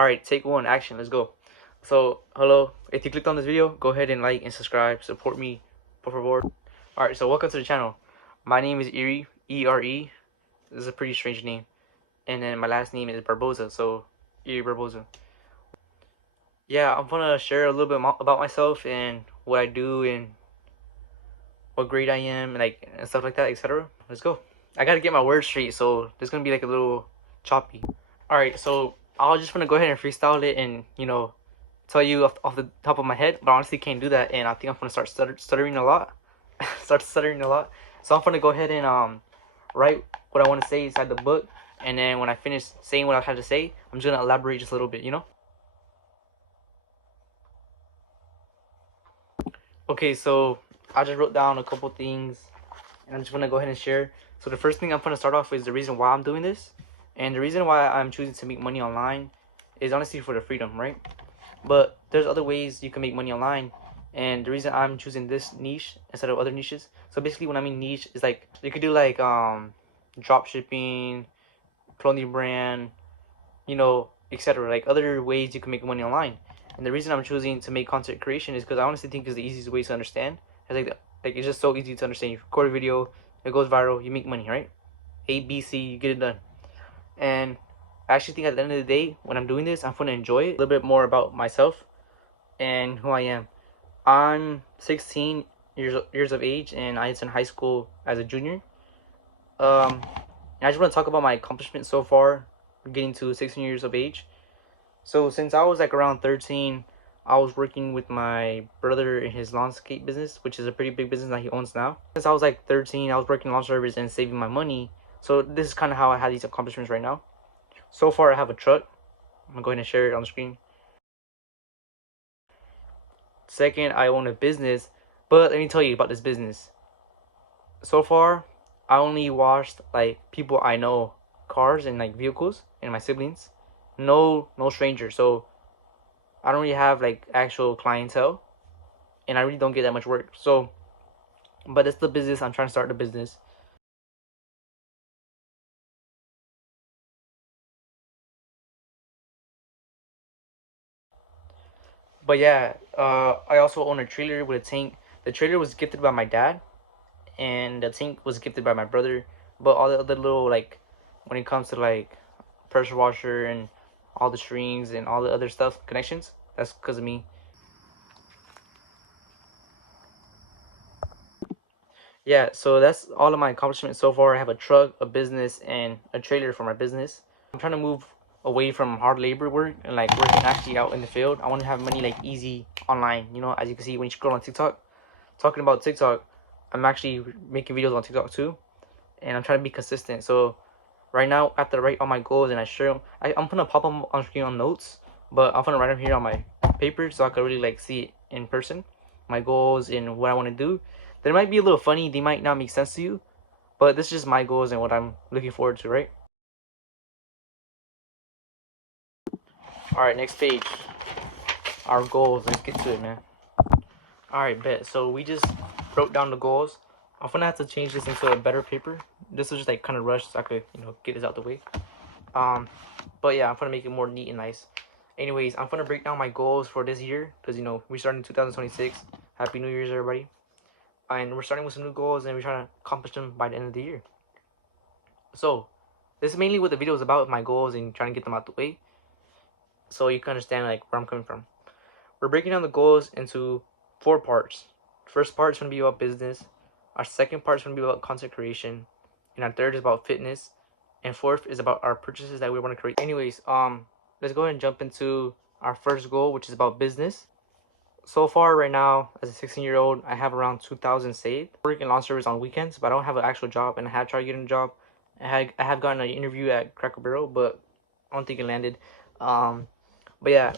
Alright, take one, action, let's go. So, hello, if you clicked on this video, go ahead and like and subscribe, support me, por favor. Alright, so welcome to the channel. My name is Erie, E-R-E. This is a pretty strange name. And then my last name is Barboza, so Erie Barboza. Yeah, I'm gonna share a little bit about myself and what I do and what grade I am and stuff like that, etc. Let's go. I gotta get my words straight, so this is gonna be like a little choppy. Alright, so I was just gonna go ahead and freestyle it and, tell you off the top of my head, but I honestly can't do that, and I think I'm gonna start stuttering a lot. Start stuttering a lot. So I'm gonna go ahead and write what I want to say inside the book, and then when I finish saying what I had to say, I'm just gonna elaborate just a little bit. Okay, so I just wrote down a couple things, and I'm just gonna go ahead and share. So the first thing I'm gonna start off with is the reason why I'm doing this, and the reason why I'm choosing to make money online is honestly for the freedom, right? But there's other ways you can make money online, and the reason I'm choosing this niche instead of other niches. So basically, when I mean niche, is like you could do like drop shipping, clothing brand, etc. Like other ways you can make money online. And the reason I'm choosing to make content creation is because I honestly think it's the easiest way to understand. It's like it's just so easy to understand. You record a video, it goes viral, you make money, right? A, B, C, you get it done. And I actually think at the end of the day, when I'm doing this, I'm gonna enjoy it. A little bit more about myself and who I am. I'm 16 years of age, and I was in high school as a junior. And I just want to talk about my accomplishments so far, getting to 16 years of age. So since I was like around 13, I was working with my brother in his landscape business, which is a pretty big business that he owns now. Since I was like 13, I was working lawn service and saving my money. So this is kind of how I had these accomplishments right now. So far, I have a truck. I'm gonna go ahead and share it on the screen. Second, I own a business, but let me tell you about this business. So far, I only washed like people I know, cars and like vehicles, and my siblings. No strangers. So I don't really have like actual clientele, and I really don't get that much work. So, but it's the business. I'm trying to start the business. But yeah, I also own a trailer with a tank. The trailer was gifted by my dad, and the tank was gifted by my brother. But all the other little like, when it comes to like pressure washer and all the strings and all the other stuff connections, that's because of me. Yeah, so that's all of my accomplishments so far. I have a truck, a business, and a trailer for my business. I'm trying to move away from hard labor work and like working actually out in the field. I want to have money like easy online. As you can see when you scroll on TikTok. Talking about TikTok, I'm actually making videos on TikTok too, and I'm trying to be consistent. So right now, after I write all my goals and I share them, I'm gonna pop them on screen on notes, but I'm gonna write them here on my paper so I can really like see it in person, my goals and what I want to do. They might be a little funny, they might not make sense to you, but this is just my goals and what I'm looking forward to, right? All right, next page. Our goals. Let's get to it, man. All right, bet. So we just wrote down the goals. I'm gonna have to change this into a better paper. This was just like kind of rushed, so I could, get this out the way. Um, but yeah, I'm gonna make it more neat and nice. Anyways, I'm gonna break down my goals for this year because we're starting 2026. Happy New Year's, everybody! And we're starting with some new goals, and we're trying to accomplish them by the end of the year. So, this is mainly what the video is about, my goals and trying to get them out the way, so you can understand like where I'm coming from. We're breaking down the goals into 4 parts. First part is gonna be about business. Our second part is gonna be about content creation, and our third is about fitness, and fourth is about our purchases that we want to create. Anyways, let's go ahead and jump into our first goal, which is about business. So far, right now, as a 16-year-old, I have around 2,000 saved. I work in lawn service on weekends, but I don't have an actual job, and I have tried getting a job. I have gotten an interview at Cracker Barrel, but I don't think it landed. But yeah,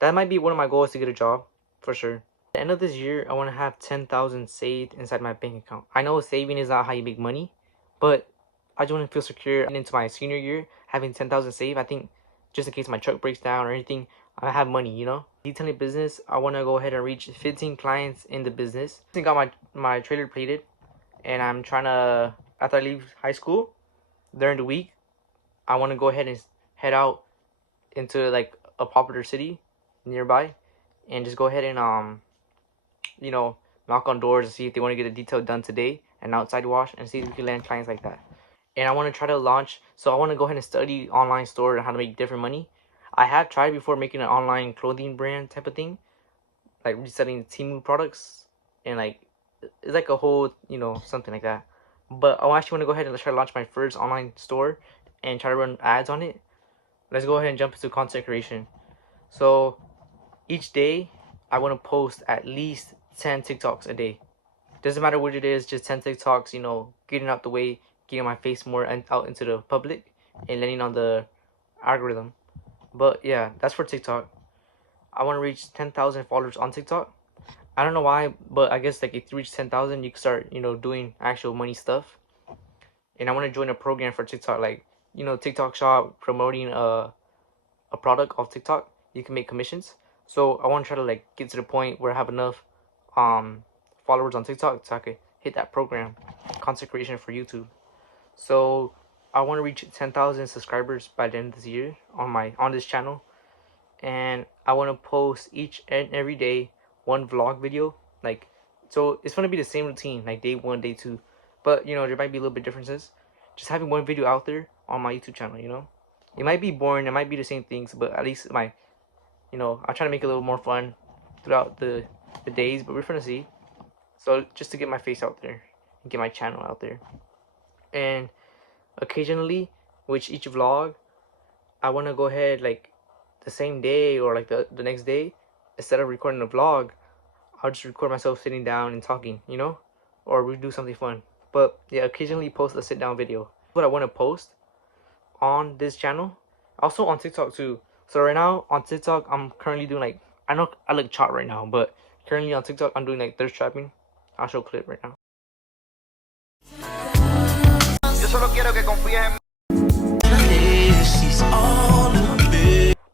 that might be one of my goals, to get a job for sure. At the end of this year, I want to have 10,000 saved inside my bank account. I know saving is not how you make money, but I just want to feel secure. And into my senior year, having 10,000 saved, I think just in case my truck breaks down or anything, I have money. Detailing business, I want to go ahead and reach 15 clients in the business. I got my trailer plated, and I'm trying to, after I leave high school, during the week, I want to go ahead and head out into like a popular city nearby, and just go ahead and you know, knock on doors and see if they want to get a detail done today, and outside wash, and see if we can land clients like that. And I want to try to launch, so I want to go ahead and study online store and how to make different money. I have tried before making an online clothing brand type of thing, like reselling Temu products, and like it's like a whole, you know, something like that. But I actually want to go ahead and try to launch my first online store and try to run ads on it. Let's go ahead and jump into content creation. So each day I want to post at least 10 TikToks a day. Doesn't matter what it is, just 10 TikToks, you know, getting out the way, getting my face more and out into the public, and letting on the algorithm. But yeah, that's for TikTok. I want to reach 10,000 followers on TikTok. I don't know why, but I guess like if you reach 10,000, you can start, you know, doing actual money stuff. And I want to join a program for TikTok, like, you know, TikTok Shop, promoting a product off TikTok. You can make commissions. So I want to try to like get to the point where I have enough followers on TikTok so I could hit that program, content creation for YouTube. So I want to reach 10,000 subscribers by the end of this year on this channel, and I want to post each and every day one vlog video. Like, so it's gonna be the same routine, like day 1, day 2, but you know, there might be a little bit differences. Just having one video out there on my YouTube channel, you know, it might be boring, it might be the same things, but at least you know, I'm trying to make it a little more fun throughout the days, but we're gonna see. So just to get my face out there and get my channel out there, and occasionally with each vlog, I want to go ahead like the same day or like the next day, instead of recording a vlog, I'll just record myself sitting down and talking, you know, or we do something fun. But yeah, occasionally post a sit down video. What I want to post on this channel, also on TikTok too. So right now on TikTok, I'm currently doing like, I know I look chot right now, but currently on TikTok I'm doing like thirst trapping. I'll show a clip right now. Yo solo quiero que confíes en mí.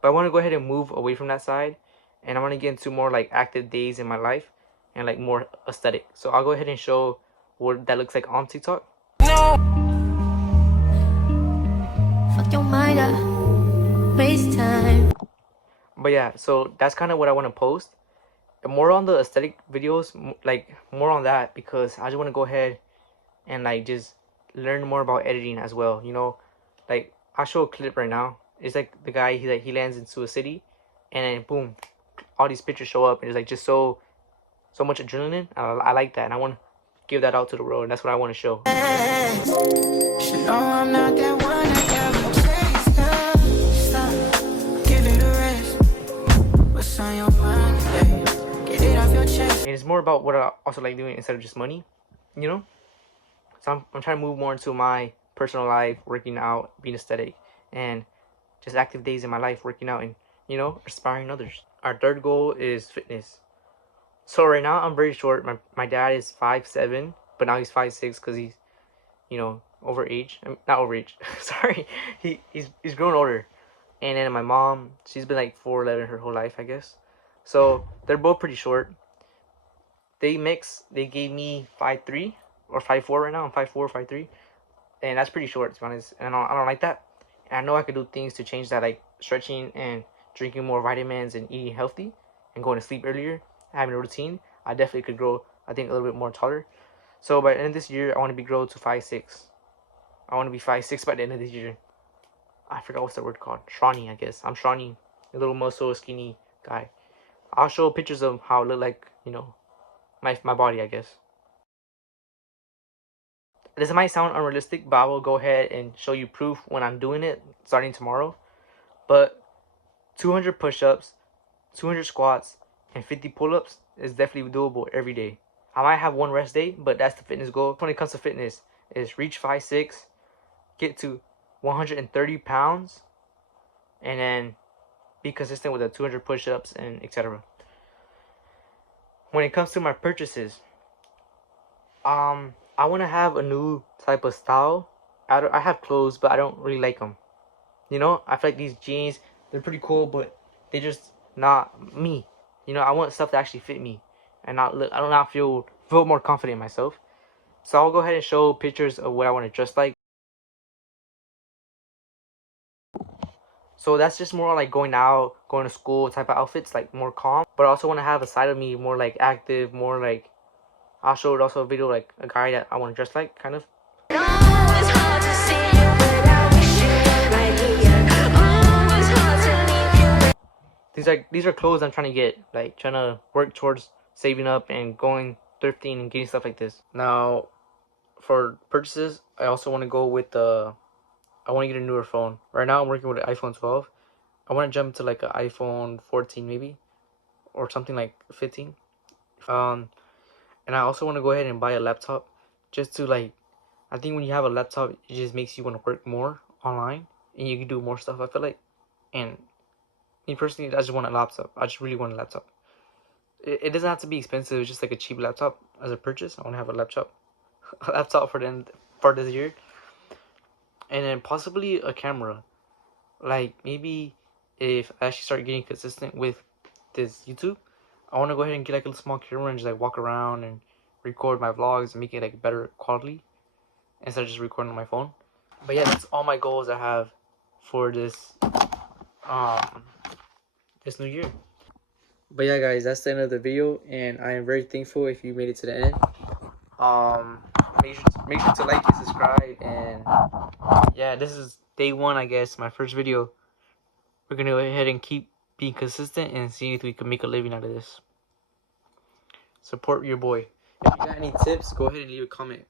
But I want to go ahead and move away from that side, and I want to get into more like active days in my life and like more aesthetic. So I'll go ahead and show what that looks like on TikTok. Fuck your mind up, waste time. But yeah, so that's kind of what I want to post. More on the aesthetic videos, like more on that, because I just want to go ahead and like just learn more about editing as well, you know. Like I'll show a clip right now. It's like the guy, he lands into a city, and then boom, all these pictures show up, and it's like just so much adrenaline. I like that, and I want to give that out to the world, and that's what I want to show. And it's more about what I also like doing instead of just money, you know. So I'm trying to move more into my personal life, working out, being aesthetic, and just active days in my life, working out and, you know, inspiring others. Our third goal is fitness. So right now I'm very short. My dad is 5'7", but now he's 5'6" because he's, you know, over age. I mean, not over age. Sorry, he's grown older. And then my mom, she's been like 4'11" her whole life, I guess. So they're both pretty short. They gave me 5'3" or 5'4" right now. I'm 5'4", 5'3", and that's pretty short, to be honest. And I don't like that. And I know I could do things to change that, like stretching and drinking more vitamins and eating healthy and going to sleep earlier, having a routine. I definitely could grow, I think, a little bit more taller. So by the end of this year, I want to grow to 5'6". I want to be 5'6" by the end of this year. I forgot what's the word called. Scrawny, I guess. I'm scrawny, a little muscle, skinny guy. I'll show pictures of how I look like, you know, my body, I guess. This might sound unrealistic, but I will go ahead and show you proof when I'm doing it starting tomorrow. But 200 push-ups, 200 squats, and 50 pull-ups is definitely doable every day. I might have one rest day, but that's the fitness goal. When it comes to fitness, is reach 5'6", get to 130 pounds, and then be consistent with the 200 push-ups and etc. When it comes to my purchases, I want to have a new type of style. I have clothes, but I don't really like them. You know, I feel like these jeans, they're pretty cool, but they just not me. You know, I want stuff that actually fit me, and I do not feel more confident in myself. So I'll go ahead and show pictures of what I want to dress like. So that's just more like going out, going to school type of outfits, like more calm. But I also want to have a side of me more like active, more like, I'll show it also a video like a guy that I want to dress like, kind of. These are clothes I'm trying to get, like trying to work towards saving up and going thrifting and getting stuff like this. Now, for purchases, I also want to go with I want to get a newer phone. Right now I'm working with an iPhone 12. I want to jump to like an iPhone 14 maybe, or something like 15. And I also want to go ahead and buy a laptop, just to like, I think when you have a laptop, it just makes you want to work more online and you can do more stuff, I feel like. And me personally, I just want a laptop. I just really want a laptop. It doesn't have to be expensive. It's just like a cheap laptop as a purchase. I want to have a laptop, a laptop for this year, and then possibly a camera. Like maybe if I actually start getting consistent with this YouTube, I want to go ahead and get like a small camera and just like walk around and record my vlogs and make it like better quality instead of just recording on my phone. But yeah, that's all my goals I have for this this new year. But yeah, guys, that's the end of the video, and I am very thankful if you made it to the end. Make sure to like and subscribe, and yeah, this is day one, I guess, my first video. We're gonna go ahead and keep being consistent and see if we can make a living out of this. Support your boy. If you got any tips, go ahead and leave a comment.